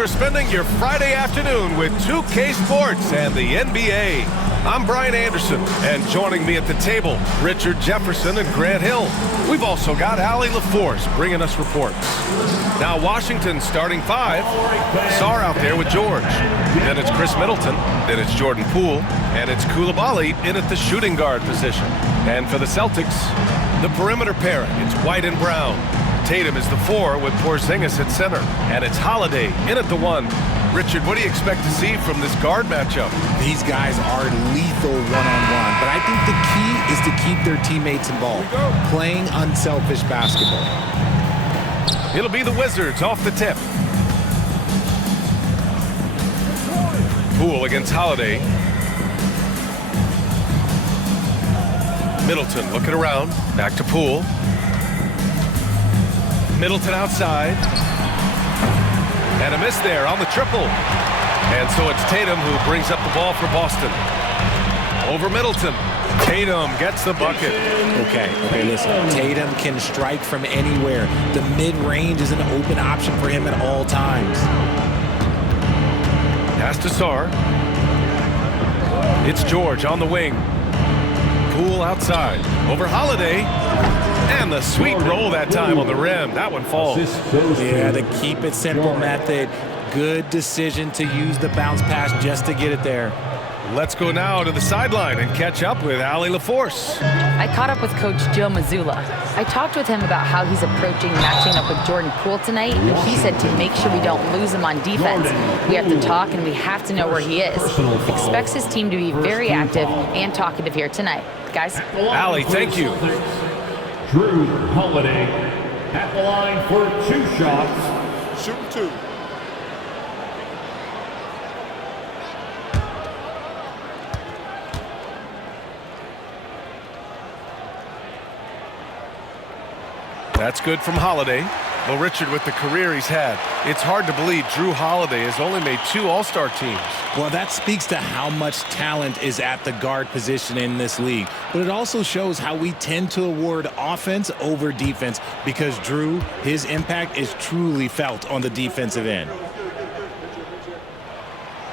for spending your Friday afternoon with 2K Sports and the NBA. I'm Brian Anderson, and joining me at the table, Richard Jefferson and Grant Hill. We've also got Allie LaForce bringing us reports. Now Washington's starting five. Sarr out there with George. Then it's Chris Middleton. Then it's Jordan Poole. And it's Coulibaly in at the shooting guard position. And for the Celtics, the perimeter pairing. It's White and Brown. Tatum is the 4 with Porzingis at center. And it's Holiday in at the 1. Richard, what do you expect to see from this guard matchup? These guys are lethal one-on-one, but I think the key is to keep their teammates involved, playing unselfish basketball. It'll be the Wizards off the tip. Poole against Holiday. Middleton looking around. Back to Poole. Middleton outside. And a miss there on the triple. And so it's Tatum who brings up the ball for Boston. Over Middleton. Tatum gets the bucket. Okay, listen. Tatum can strike from anywhere. The mid-range is an open option for him at all times. Pass to Sarr. It's George on the wing. Poole outside. Over Holiday. And the sweet roll that time on the rim. That one falls. Yeah, the keep it simple method. Good decision to use the bounce pass just to get it there. Let's go now to the sideline and catch up with Allie LaForce. I caught up with Coach Joe Mazzulla. I talked with him about how he's approaching matching up with Jordan Poole tonight, and he said to make sure we don't lose him on defense. We have to talk, and we have to know where he is. Expects his team to be very active and talkative here tonight. Guys? Allie, thank you. Drew Holiday at the line for 2 shots. Shoot 2. That's good from Holiday. Well, Richard, with the career he's had, it's hard to believe Drew Holiday has only made 2 All-Star teams. Well, that speaks to how much talent is at the guard position in this league. But it also shows how we tend to award offense over defense because Drew, his impact is truly felt on the defensive end.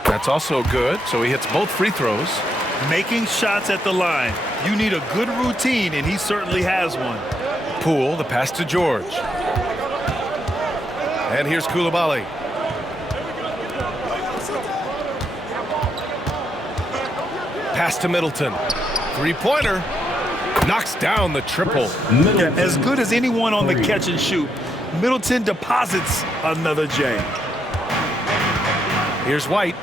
That's also good, so he hits both free throws. Making shots at the line. You need a good routine, and he certainly has one. Poole, the pass to George. And here's Coulibaly. Pass to Middleton. 3-pointer. Knocks down the triple. Yeah, as good as anyone on the catch and shoot. Middleton deposits another J. Here's White.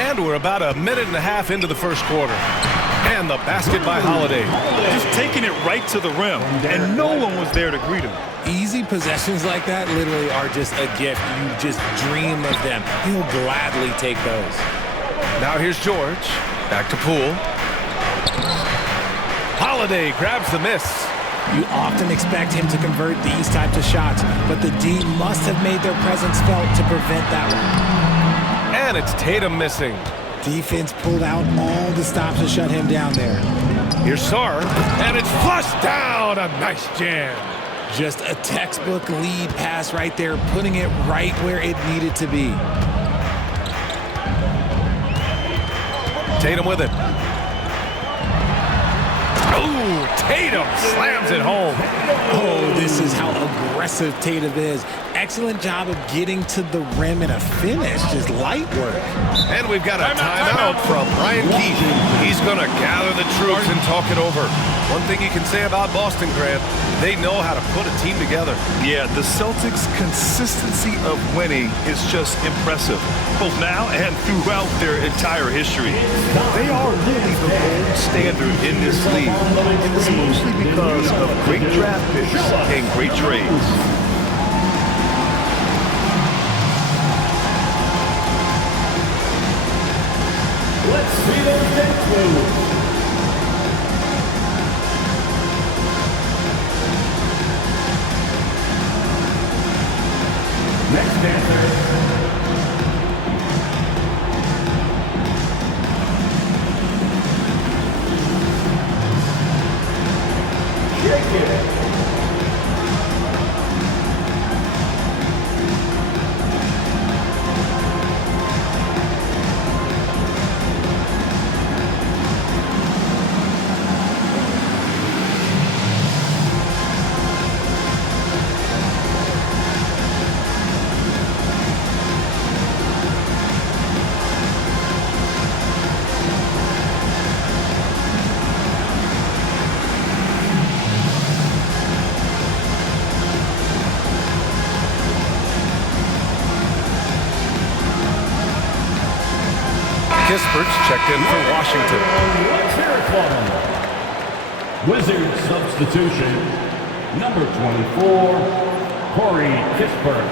And we're about a minute and a half into the first quarter. And the basket by Holiday. Just taking it right to the rim, and no one was there to greet him. Easy possessions like that literally are just a gift. You just dream of them. He'll gladly take those. Now here's George. Back to Poole. Holiday grabs the miss. You often expect him to convert these types of shots, but the D must have made their presence felt to prevent that one. And it's Tatum missing. Defense pulled out all the stops to shut him down there. Here's Sarr, and it's flushed down. A nice jam. Just a textbook lead pass right there, putting it right where it needed to be. Tatum with it. Oh, Tatum slams it home. Oh, this is how aggressive Tatum is. Excellent job of getting to the rim and a finish. Just light work. And we've got a timeout from Brian Keith. He's going to gather the troops and talk it over. One thing you can say about Boston, Grant, they know how to put a team together. Yeah, the Celtics' consistency of winning is just impressive, both now and throughout their entire history. They are really the gold standard in this league, and it's mostly because of great draft picks and great trades. Let's see those dance moves. Next dancer. Shake it. Kispert's checked in for Washington. Let's hear it for him. Wizards substitution, number 24, Corey Kispert.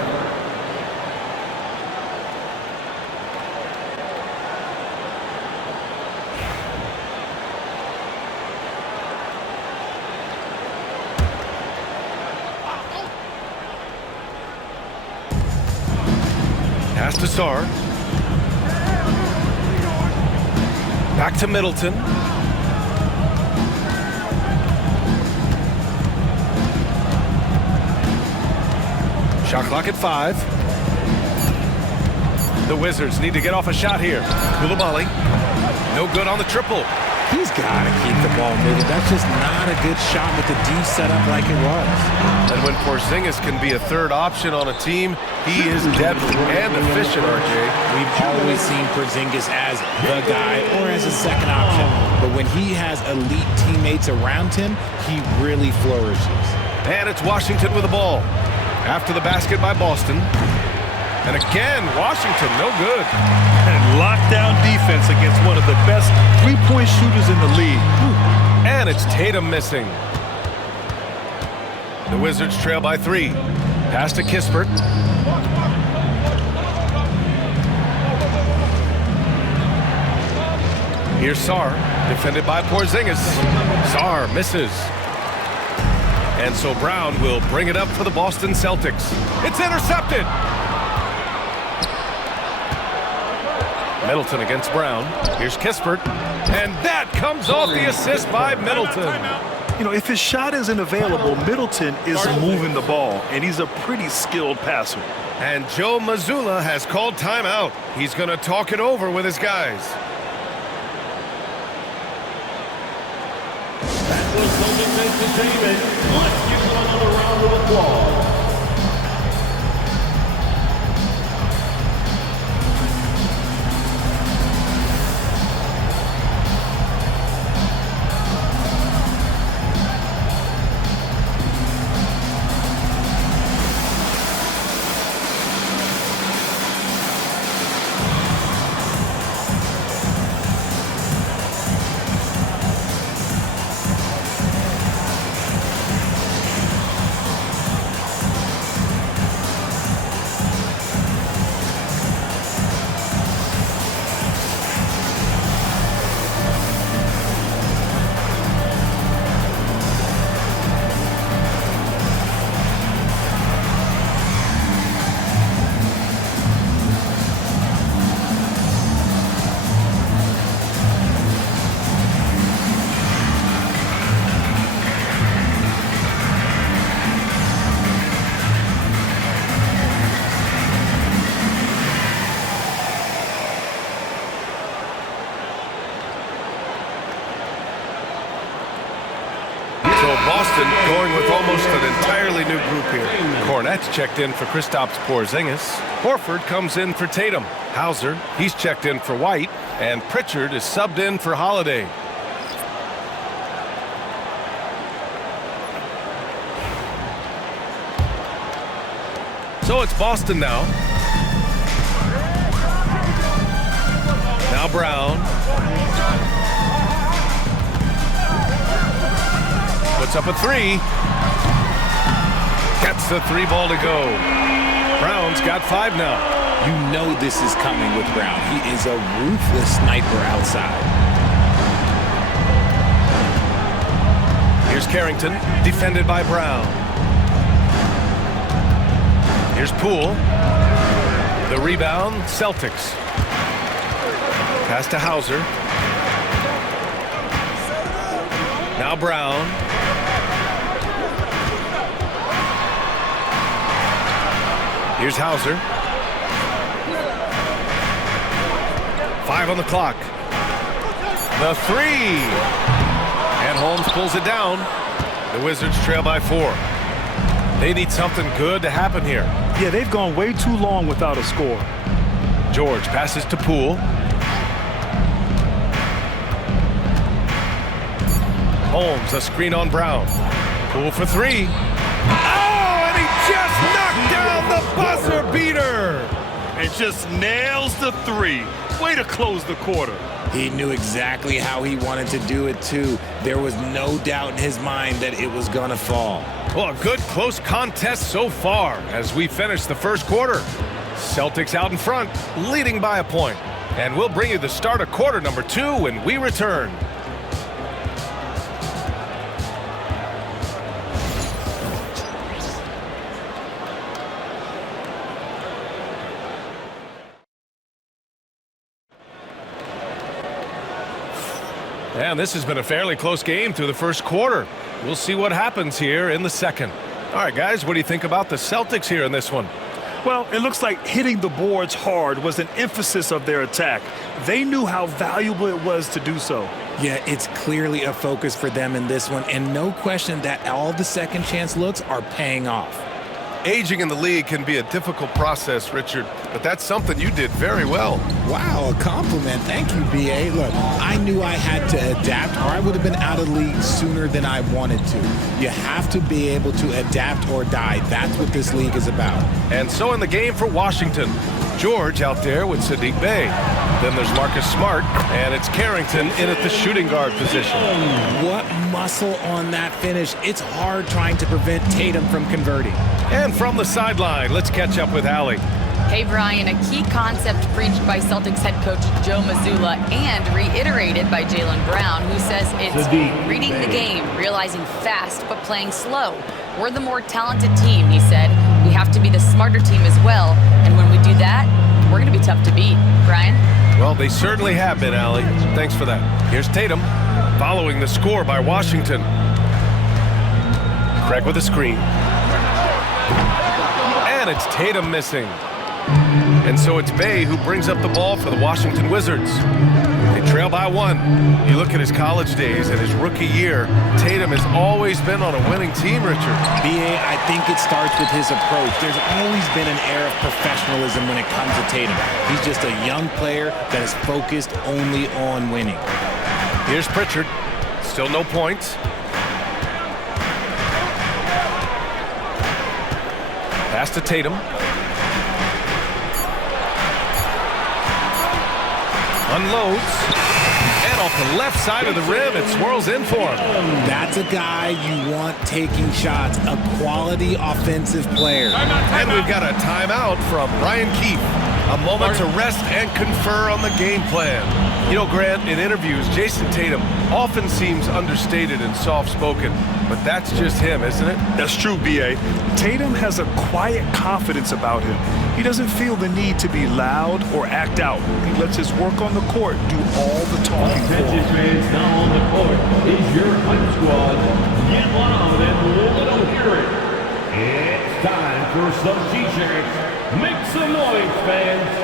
Pass to Sarr. Back to Middleton. Shot clock at 5. The Wizards need to get off a shot here. Koulibaly. No good on the triple. He's got to keep the ball moving. That's just not a good shot with the D set up like it was. And when Porzingis can be a third option on a team, he is deadly and efficient, RJ. We've always seen Porzingis as the guy or as a second option. But when he has elite teammates around him, he really flourishes. And it's Washington with the ball. After the basket by Boston. And again, Washington, no good. And lockdown defense against one of the best three-point shooters in the league. And it's Tatum missing. The Wizards trail by 3. Pass to Kispert. Here's Sarr, defended by Porzingis. Sarr misses. And so Brown will bring it up for the Boston Celtics. It's intercepted. Middleton against Brown. Here's Kispert. And that comes off the assist by Middleton. You know, if his shot isn't available, Middleton is moving the ball, and he's a pretty skilled passer. And Joe Mazzulla has called timeout. He's going to talk it over with his guys. That was Celtics entertainment. Let's give them another round of applause. Boston going with almost an entirely new group here. Cornette's checked in for Kristaps Porzingis. Horford comes in for Tatum. Hauser, he's checked in for White. And Pritchard is subbed in for Holiday. So it's Boston now. Now Brown. Puts up a 3. Gets the 3 ball to go. Brown's got 5 now. You know this is coming with Brown. He is a ruthless sniper outside. Here's Carrington, defended by Brown. Here's Poole. The rebound, Celtics. Pass to Hauser. Now Brown. Here's Hauser. 5 on the clock. The 3. And Holmes pulls it down. The Wizards trail by 4. They need something good to happen here. Yeah, they've gone way too long without a score. George passes to Poole. Holmes, a screen on Brown. Poole for 3. Oh, and he just knocked down the buzzer beater. And just nails the three. Way to close the quarter. He knew exactly how he wanted to do it, too. There was no doubt in his mind that it was going to fall. Well, a good close contest so far as we finish the first quarter. Celtics out in front, leading by a point. And we'll bring you the start of quarter number 2 when we return. And this has been a fairly close game through the first quarter. We'll see what happens here in the second. All right, guys, what do you think about the Celtics here in this one? Well, it looks like hitting the boards hard was an emphasis of their attack. They knew how valuable it was to do so. Yeah, it's clearly a focus for them in this one, and no question that all the second chance looks are paying off. Aging in the league can be a difficult process, Richard, but that's something you did very well. Wow, a compliment. Thank you, B.A. Look, I knew I had to adapt or I would have been out of the league sooner than I wanted to. You have to be able to adapt or die. That's what this league is about. And so in the game for Washington, George out there with Sadiq Bey. Then there's Marcus Smart, and it's Carrington in at the shooting guard position. What muscle on that finish. It's hard trying to prevent Tatum from converting. And from the sideline, let's catch up with Allie. Hey, Brian, a key concept preached by Celtics head coach Joe Mazzulla and reiterated by Jaylen Brown, who says it's reading the game, realizing fast but playing slow. We're the more talented team, he said. We have to be the smarter team as well, and when we do that, we're going to be tough to beat. Brian? Well, they certainly have been, Allie. Thanks for that. Here's Tatum, following the score by Washington. Craig with a screen. And it's Tatum missing. And so it's Bey who brings up the ball for the Washington Wizards. They trail by 1. You look at his college days and his rookie year, Tatum has always been on a winning team, Richard. B.A., I think it starts with his approach. There's always been an air of professionalism when it comes to Tatum. He's just a young player that is focused only on winning. Here's Pritchard. Still no points. Pass to Tatum. Unloads. And off the left side of the rim, it swirls in for him. That's a guy you want taking shots, a quality offensive player. And we've got a timeout from Ryan Keefe. A moment to rest and confer on the game plan. You know, Grant, in interviews, Jason Tatum often seems understated and soft-spoken, but that's just him, isn't it? That's true, B.A. Tatum has a quiet confidence about him. He doesn't feel the need to be loud or act out. He lets his work on the court do all the talking for him. Fans, now on the court is your hype squad. Get loud and let them hear it. It's time for some T-shirts. Make some noise, fans.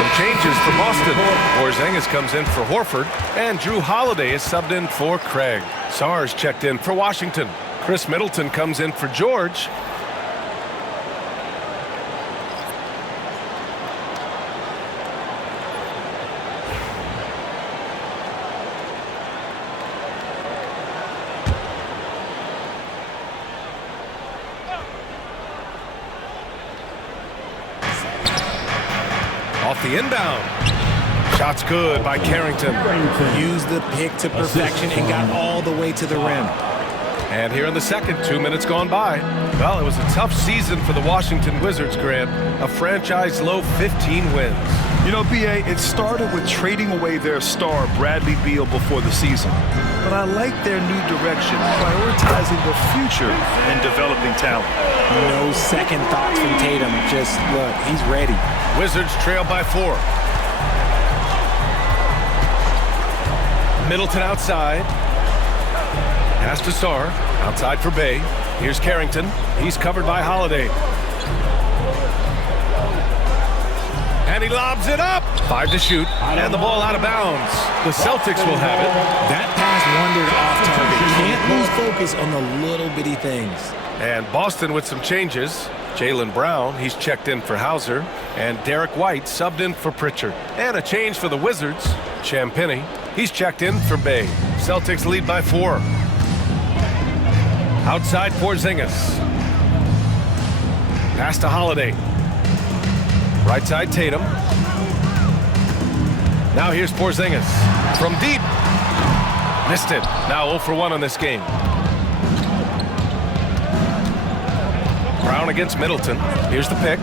Some changes for Boston. Porzingis comes in for Horford, and Drew Holiday is subbed in for Craig. Sars checked in for Washington. Chris Middleton comes in for George. Off the inbound. Shot's good by Carrington. Used the pick to perfection and got all the way to the rim. And here in the second, 2 minutes gone by. Well, it was a tough season for the Washington Wizards, Grant. A franchise-low 15 wins. You know, B.A., it started with trading away their star, Bradley Beal, before the season. But I like their new direction, prioritizing the future and developing talent. No second thoughts from Tatum. Just, look, he's ready. Wizards trail by 4. Middleton outside. Pass to Sarr. Outside for Bay. Here's Carrington. He's covered by Holiday. And he lobs it up. 5 to shoot. And the ball out of bounds. The Celtics will have it. That pass wandered off target. Can't lose focus on the little bitty things. And Boston with some changes. Jaylen Brown, he's checked in for Hauser. And Derek White subbed in for Pritchard. And a change for the Wizards. Champagnie, he's checked in for Bay. Celtics lead by 4. Outside Porzingis. Pass to Holiday. Right side Tatum. Now here's Porzingis. From deep. Missed it. Now 0 for 1 on this game. Brown against Middleton. Here's the pick.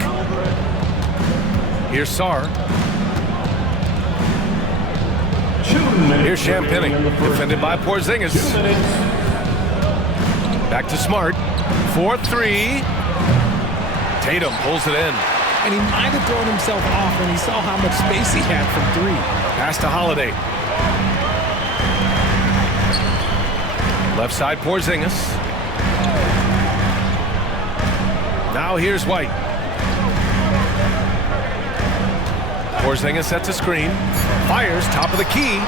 Here's Sarr. Here's Champagnie. Defended by Porzingis. Back to Smart. 4-3. Tatum pulls it in. And he might have thrown himself off when he saw how much space he had from 3. Pass to Holiday. Left side Porzingis. Now here's White. Porzingis sets a screen. Fires top of the key.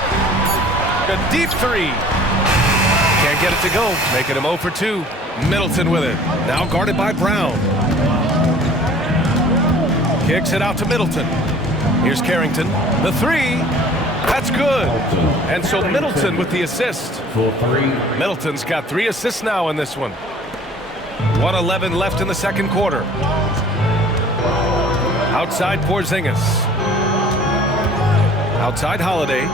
A deep 3. Can't get it to go. Making him 0 for 2. Middleton with it. Now guarded by Brown. Kicks it out to Middleton. Here's Carrington. The 3. That's good. And so Middleton with the assist. Middleton's got 3 assists now in this one. 1:11 left in the second quarter. Outside Porzingis. Outside Holiday.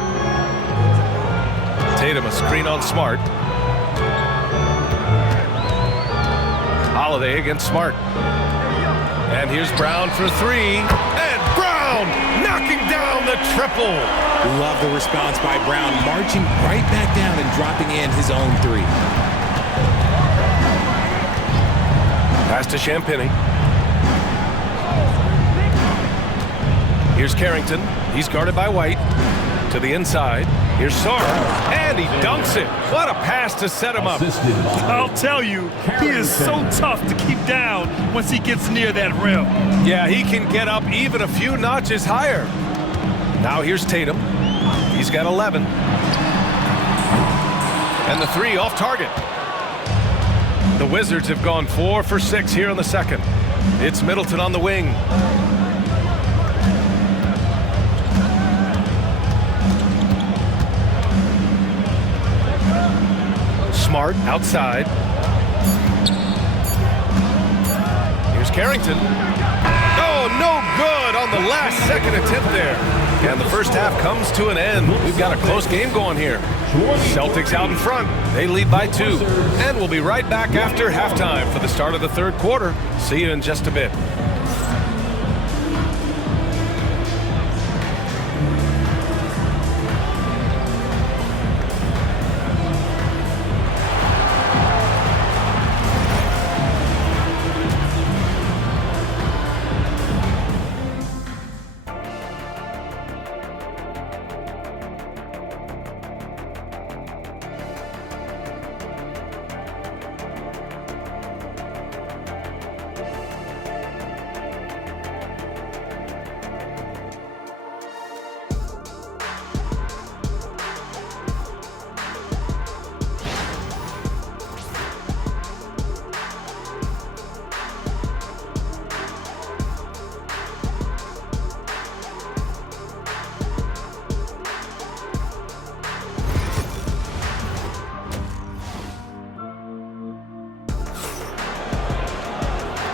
Tatum a screen on Smart. Holiday against Smart. And here's Brown for 3. And Brown knocking down the triple. Love the response by Brown, marching right back down and dropping in his own 3. Pass to Champagnie. Here's Carrington. He's guarded by White. To the inside. Here's Sarr. And he dunks it. What a pass to set him up. I'll tell you, he is so tough to keep down once he gets near that rim. Yeah, he can get up even a few notches higher. Now here's Tatum. He's got 11. And the 3 off target. The Wizards have gone 4 for 6 here in the second. It's Middleton on the wing. Smart outside. Here's Carrington. Oh, no good on the last second attempt there. And the first half comes to an end. We've got a close game going here. Celtics out in front. They lead by 2. And we'll be right back after halftime for the start of the third quarter. See you in just a bit.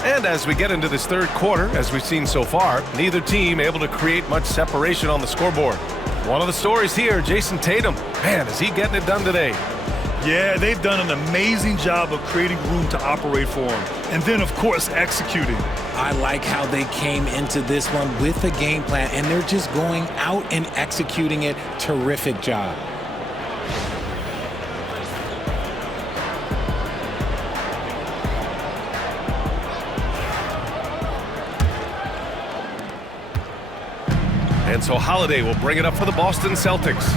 And as we get into this third quarter, as we've seen so far, neither team able to create much separation on the scoreboard. One of the stories here, Jason Tatum. Man, is he getting it done today. Yeah, they've done an amazing job of creating room to operate for him. And then, of course, executing. I like how they came into this one with a game plan, and they're just going out and executing it. Terrific job. And so Holiday will bring it up for the Boston Celtics.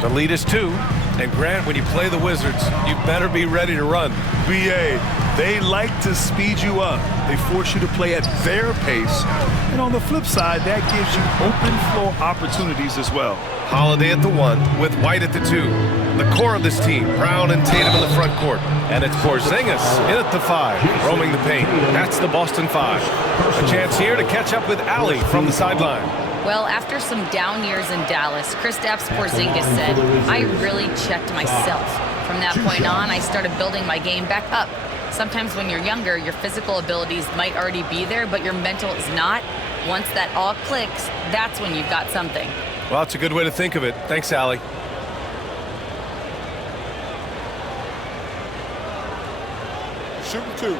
The lead is 2. And Grant, when you play the Wizards, you better be ready to run. BA, they like to speed you up. They force you to play at their pace. And on the flip side, that gives you open floor opportunities as well. Holiday at the 1 with White at the 2. The core of this team, Brown and Tatum in the front court. And it's Porzingis in at the 5, roaming the paint. That's the Boston 5. A chance here to catch up with Allie from the sideline. Well, after some down years in Dallas, Kristaps Porzingis said, I really checked myself. From that point on, I started building my game back up. Sometimes when you're younger, your physical abilities might already be there, but your mental is not. Once that all clicks, that's when you've got something. Well, it's a good way to think of it. Thanks, Allie. Shooting 2.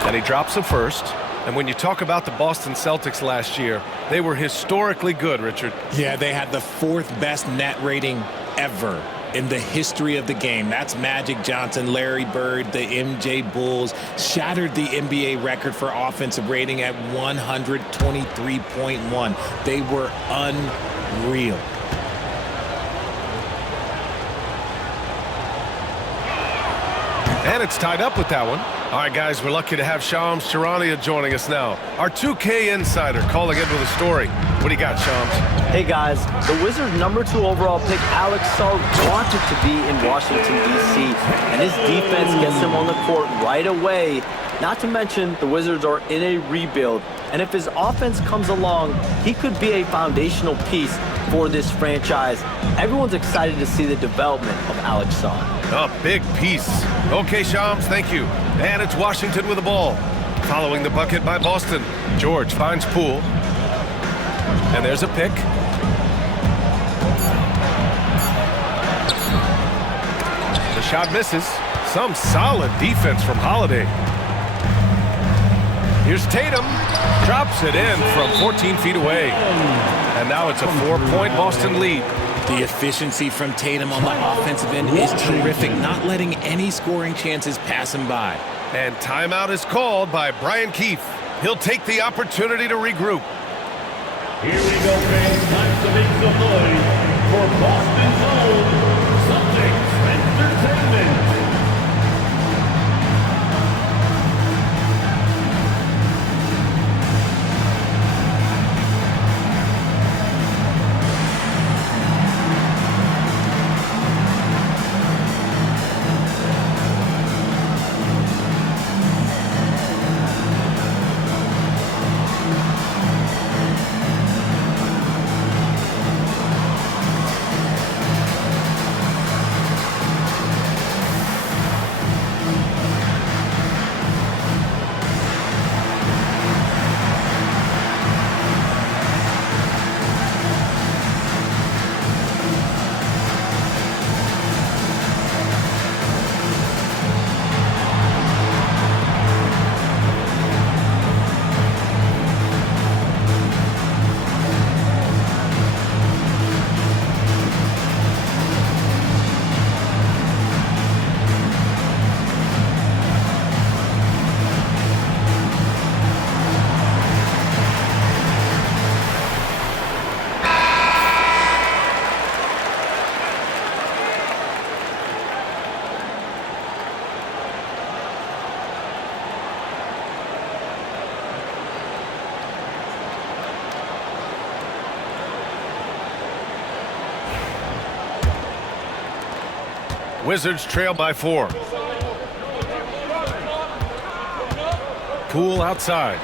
And he drops the first. And when you talk about the Boston Celtics last year, they were historically good, Richard. Yeah, they had the 4th best net rating ever in the history of the game. That's Magic Johnson, Larry Bird, the MJ Bulls, shattered the NBA record for offensive rating at 123.1. They were unreal. And it's tied up with that one. All right, guys, we're lucky to have Shams Charania joining us now. Our 2K insider calling in with a story. What do you got, Shams? Hey, guys. The Wizards' #2 overall pick, Alex Sarr, wanted to be in Washington, D.C., and his defense gets him on the court right away. Not to mention, the Wizards are in a rebuild, and if his offense comes along, he could be a foundational piece for this franchise. Everyone's excited to see the development of Alex Sarr. A big piece. Okay, Shams, thank you. And it's Washington with the ball. Following the bucket by Boston. George finds Poole. And there's a pick. The shot misses. Some solid defense from Holiday. Here's Tatum. Drops it in from 14 feet away. And now it's a 4-point Boston lead. The efficiency from Tatum on the offensive end is terrific, not letting any scoring chances pass him by. And timeout is called by Brian Keefe. He'll take the opportunity to regroup. Here we go, fans. Time to make some noise for Boston's own Celtics Entertainment. Wizards trail by 4. Poole outside.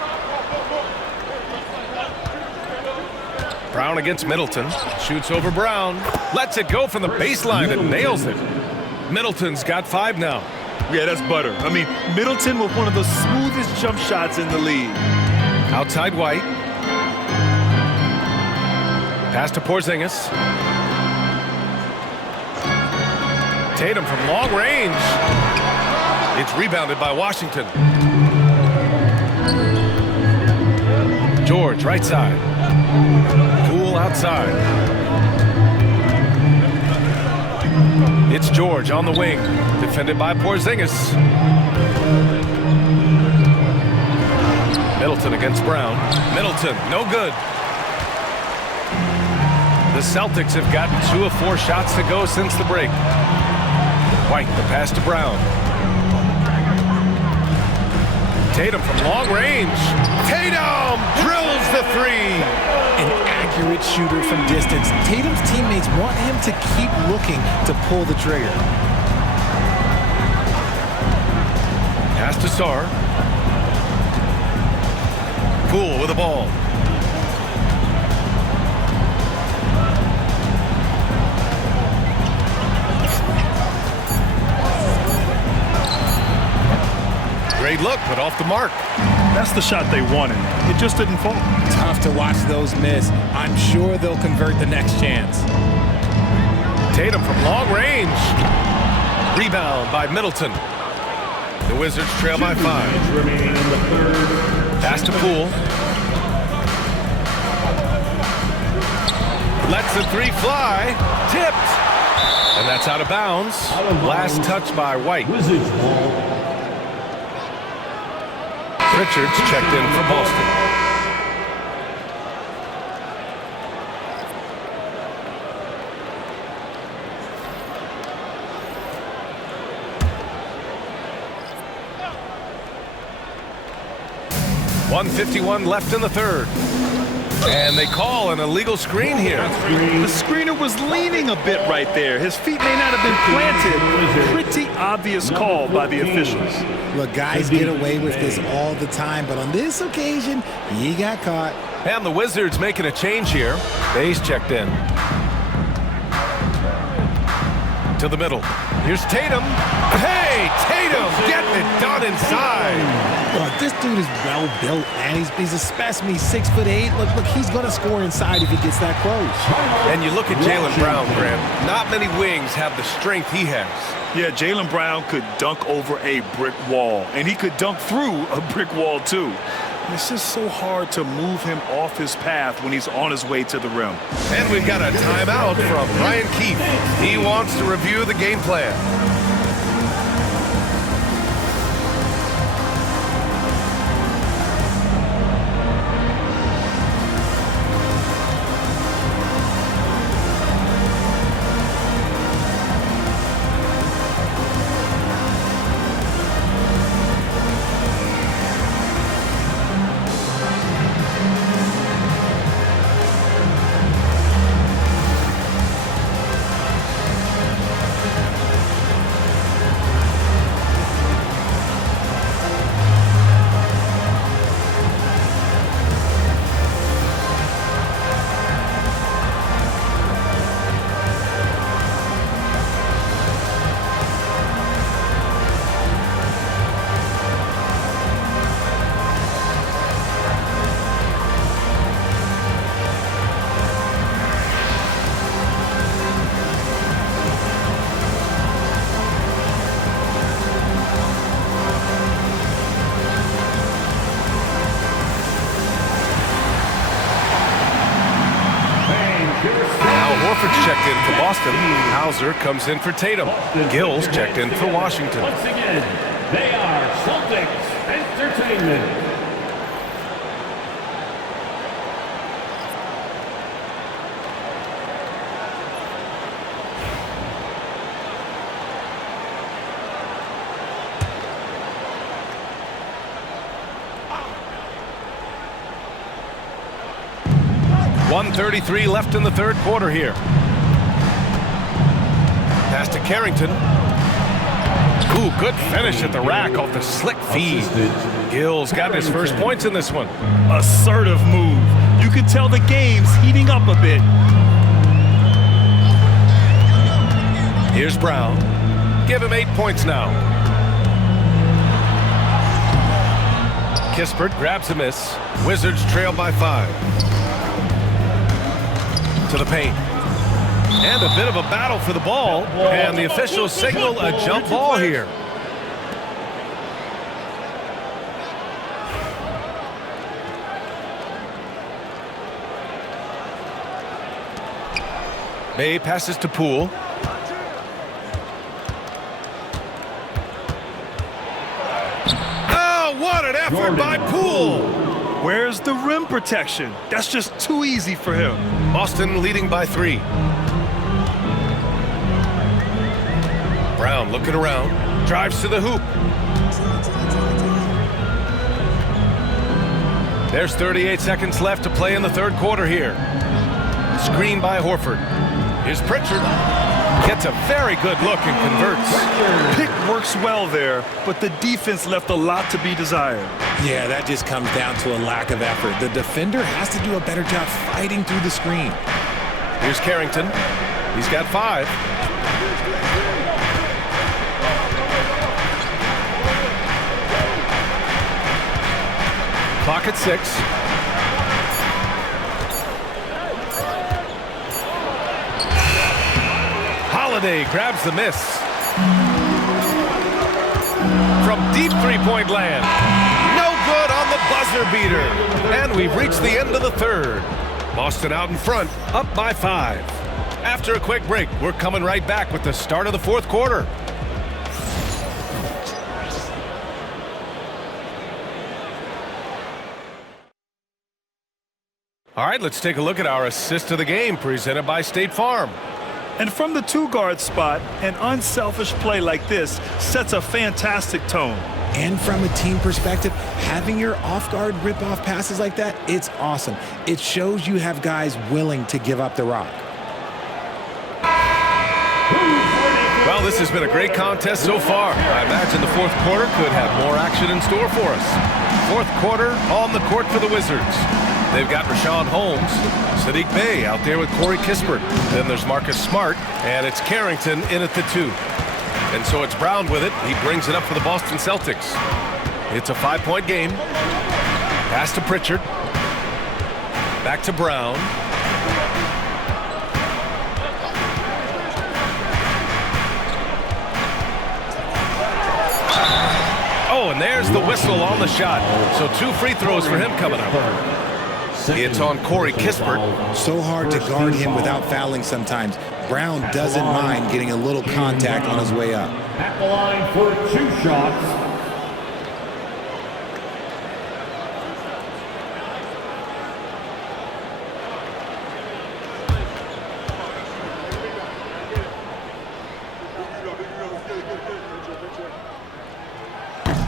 Brown against Middleton. Shoots over Brown. Lets it go from the baseline and nails it. Middleton's got 5 now. Yeah, that's butter. I mean, Middleton with one of the smoothest jump shots in the league. Outside White. Pass to Porzingis. Tatum from long range. It's rebounded by Washington. George, right side. Poole outside. It's George on the wing. Defended by Porzingis. Middleton against Brown. Middleton, no good. The Celtics have gotten 2 of 4 shots to go since the break. White, the pass to Brown. Tatum from long range. Tatum drills the 3. An accurate shooter from distance. Tatum's teammates want him to keep looking to pull the trigger. Pass to Sarr. Poole with the ball. Great look, but off the mark. That's the shot they wanted. It just didn't fall. Tough to watch those miss. I'm sure they'll convert the next chance. Tatum from long range. Rebound by Middleton. The Wizards trail by 5. Remaining in the third. Pass to Poole. Lets the 3 fly. Tipped. And that's out of bounds. Last touch by White. Wizards ball. Richards checked in for Boston. .151 left in the third. And they call an illegal screen here. The screener was leaning a bit right there. His feet may not have been planted. Pretty obvious call by the officials. Look, guys get away with this all the time, but on this occasion, he got caught. And the Wizards making a change here. Bayes checked in. To the middle. Here's Tatum. Hey, Tatum getting it done inside. Look, this dude is well built, man. He's a specimen. He's 6'8". Look, he's gonna score inside if he gets that close. And you look at Jaylen Brown, Graham. Not many wings have the strength he has. Yeah, Jaylen Brown could dunk over a brick wall, and he could dunk through a brick wall too. It's just so hard to move him off his path when he's on his way to the rim. And we've got a timeout from Ryan Keefe. He wants to review the game plan. Horford's checked in for Boston. Hauser comes in for Tatum. Gills checked in for Washington. Once again, they are Celtics Entertainment. .133 left in the third quarter here. Pass to Carrington. Ooh, good finish at the rack off the slick feed. Gills got his first points in this one. Assertive move. You can tell the game's heating up a bit. Here's Brown. Give him 8 points now. Kispert grabs a miss. Wizards trail by 5. To the paint. And a bit of a battle for the ball. And the officials signal a jump ball here. May passes to Poole. Oh, what an effort by Poole! Where's the rim protection? That's just too easy for him. Boston leading by 3. Brown looking around, drives to the hoop. There's 38 seconds left to play in the third quarter here. Screen by Horford. Here's Pritchard. Gets a very good look and converts. Pick works well there, but the defense left a lot to be desired. Yeah, that just comes down to a lack of effort. The defender has to do a better job fighting through the screen. Here's Carrington. He's got 5. Clock at 6. Holiday grabs the miss. From deep three-point land. No good on the buzzer beater. And we've reached the end of the third. Boston out in front, up by 5. After a quick break, we're coming right back with the start of the fourth quarter. All right, let's take a look at our assist of the game presented by State Farm. And from the 2-guard spot, an unselfish play like this sets a fantastic tone. And from a team perspective, having your off-guard rip-off passes like that, it's awesome. It shows you have guys willing to give up the rock. Well, this has been a great contest so far. I imagine the fourth quarter could have more action in store for us. Fourth quarter on the court for the Wizards. They've got Rashawn Holmes, Sadiq Bey out there with Corey Kispert. Then there's Marcus Smart, and it's Carrington in at the 2. And so it's Brown with it. He brings it up for the Boston Celtics. It's a 5-point game. Pass to Pritchard. Back to Brown. Oh, and there's the whistle on the shot. So 2 free throws for him coming up. It's on Corey Kispert. So hard to guard him without fouling sometimes. Brown doesn't mind getting a little contact on his way up. At the line for 2 shots.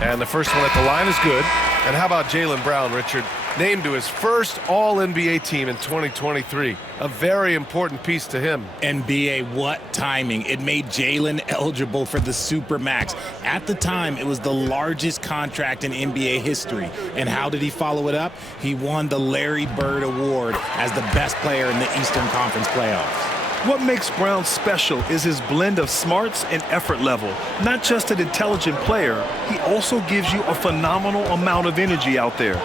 And the first one at the line is good. And how about Jaylen Brown, Richard? Named to his first All-NBA team in 2023. A very important piece to him. NBA, what timing. It made Jaylen eligible for the Supermax. At the time, it was the largest contract in NBA history. And how did he follow it up? He won the Larry Bird Award as the best player in the Eastern Conference playoffs. What makes Brown special is his blend of smarts and effort level. Not just an intelligent player, he also gives you a phenomenal amount of energy out there.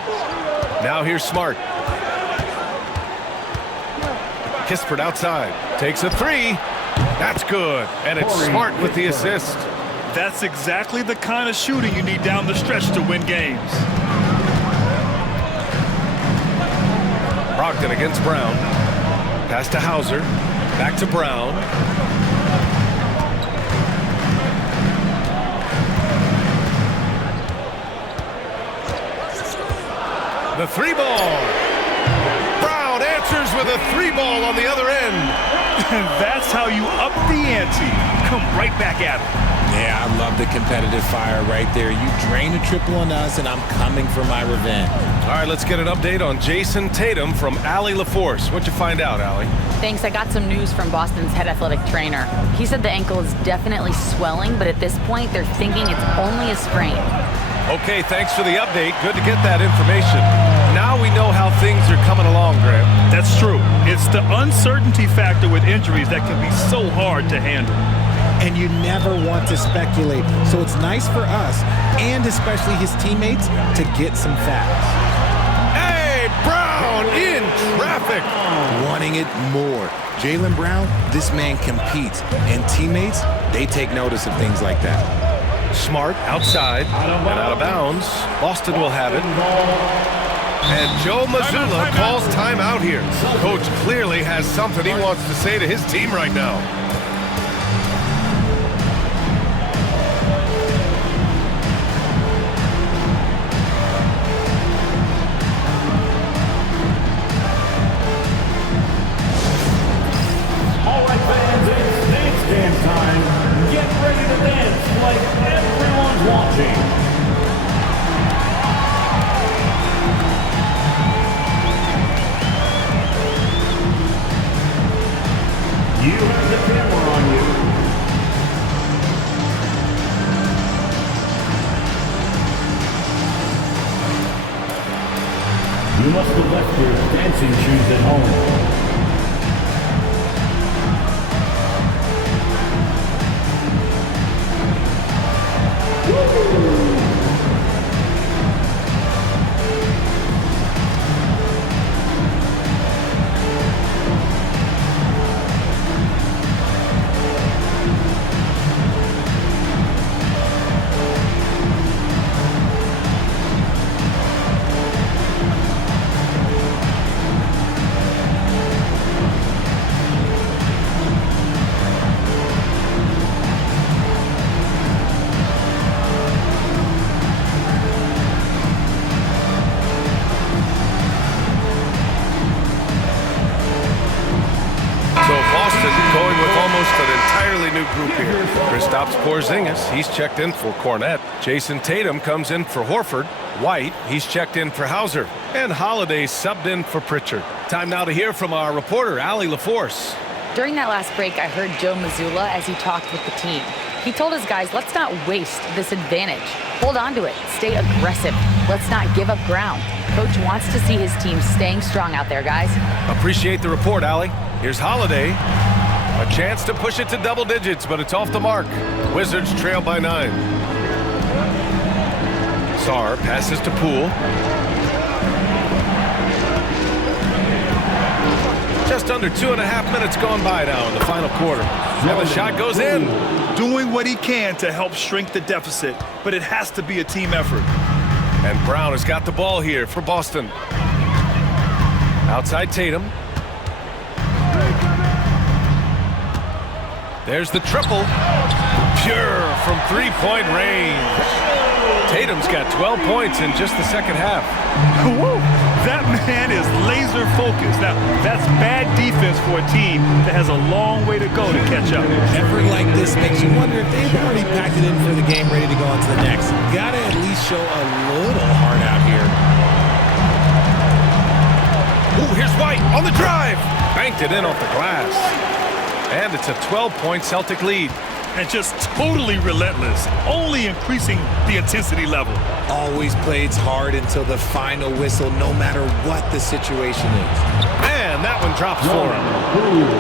Now here's Smart. Kispert outside. Takes a 3. That's good. And it's Smart with the assist. That's exactly the kind of shooting you need down the stretch to win games. Brogdon against Brown. Pass to Hauser. Back to Brown. The 3-ball. Brown answers with a 3-ball on the other end. And that's how you up the ante. Come right back at it. Yeah, I love the competitive fire right there. You drain a triple on us, and I'm coming for my revenge. All right, let's get an update on Jason Tatum from Allie LaForce. What'd you find out, Allie? Thanks. I got some news from Boston's head athletic trainer. He said the ankle is definitely swelling, but at this point, they're thinking it's only a sprain. Okay, thanks for the update. Good to get that information. Now we know how things are coming along, Graham. That's true. It's the uncertainty factor with injuries that can be so hard to handle. And you never want to speculate. So it's nice for us and especially his teammates to get some fouls. Hey, Brown in traffic. Wanting it more. Jaylen Brown, this man competes, and teammates, they take notice of things like that. Smart outside and out of bounds. Boston will have it. And Joe Mazzulla calls timeout here. Coach clearly has something he wants to say to his team right now. All right, fans, it's dance dance time. Get ready to dance like everyone's watching. You have the camera on you. You must have left your dancing shoes at home. Going with almost an entirely new group here. Kristaps Porzingis, he's checked in for Cornette. Jason Tatum comes in for Horford. White, he's checked in for Hauser. And Holiday subbed in for Pritchard. Time now to hear from our reporter, Allie LaForce. During that last break, I heard Joe Mazzulla as he talked with the team. He told his guys, let's not waste this advantage. Hold on to it. Stay aggressive. Let's not give up ground. Coach wants to see his team staying strong out there, guys. Appreciate the report, Allie. Here's Holiday. A chance to push it to double digits, but it's off the mark. Wizards trail by 9. Sarr passes to Poole. Just under 2.5 minutes gone by now in the final quarter. And the shot goes in. Doing what he can to help shrink the deficit, but it has to be a team effort. And Brown has got the ball here for Boston. Outside Tatum. There's the triple. Pure from three-point range. Tatum's got 12 points in just the second half. Woo! That man is laser focused. Now, that's bad defense for a team that has a long way to go to catch up. Effort like this makes you wonder if they've already packed it in for the game, ready to go on to the next. Gotta at least show a little heart out here. Ooh, here's White on the drive. Banked it in off the glass. And it's a 12-point Celtic lead. And just totally relentless, only increasing the intensity level. Always plays hard until the final whistle, no matter what the situation is. And that one drops for him.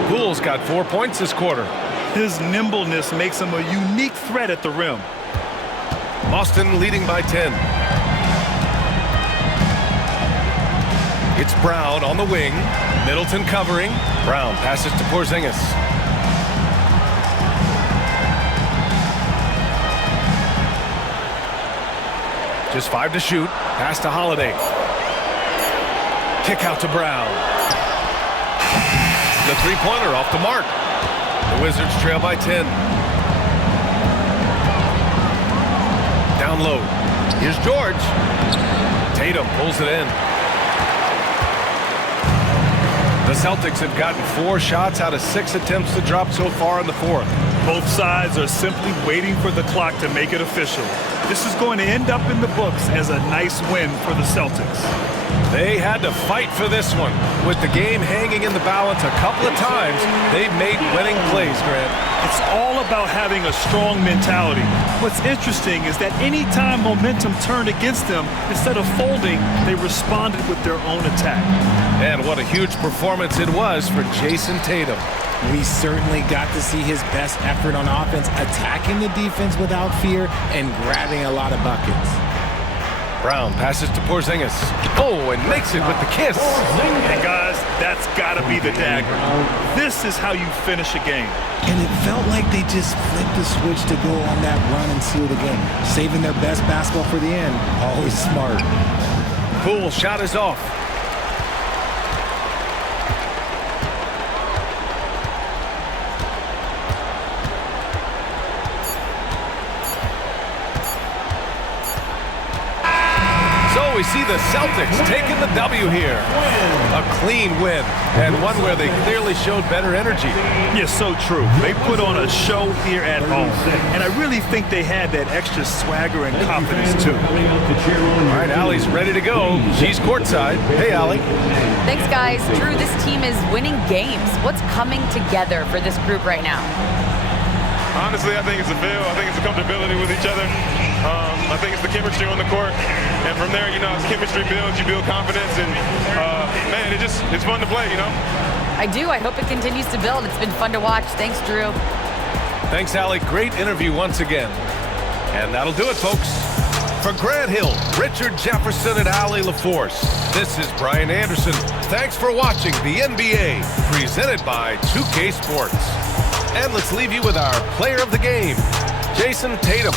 Poole's got 4 points this quarter. His nimbleness makes him a unique threat at the rim. Boston leading by 10. It's Brown on the wing. Middleton covering. Brown passes to Porzingis. Just 5 to shoot. Pass to Holiday. Kick out to Brown. The three-pointer off the mark. The Wizards trail by 10. Down low. Here's George. Tatum pulls it in. The Celtics have gotten 4 shots out of 6 attempts to drop so far in the fourth. Both sides are simply waiting for the clock to make it official. This is going to end up in the books as a nice win for the Celtics. They had to fight for this one. With the game hanging in the balance a couple of times, they've made winning plays, Grant. It's all about having a strong mentality. What's interesting is that any time momentum turned against them, instead of folding, they responded with their own attack. And what a huge performance it was for Jason Tatum. We certainly got to see his best effort on offense, attacking the defense without fear and grabbing a lot of buckets. Brown passes to Porzingis. Oh, and makes it with the kiss. And guys, that's got to be the dagger. This is how you finish a game. And it felt like they just flipped the switch to go on that run and seal the game, saving their best basketball for the end. Always smart. Poole shot is off. We see the Celtics taking the W here. A clean win, and one where they clearly showed better energy. Yeah, so true. They put on a show here at home, and I really think they had that extra swagger and confidence, too. All right, Allie's ready to go. She's courtside. Hey, Allie. Thanks, guys. Drew, this team is winning games. What's coming together for this group right now? Honestly, I think it's a feel. I think it's a comfortability with each other. I think it's the chemistry on the court. And from there, as chemistry builds, you build confidence. And, man, it's fun to play, I do. I hope it continues to build. It's been fun to watch. Thanks, Drew. Thanks, Allie. Great interview once again. And that'll do it, folks. For Grant Hill, Richard Jefferson, and Allie LaForce, this is Brian Anderson. Thanks for watching the NBA, presented by 2K Sports. And let's leave you with our player of the game, Jason Tatum.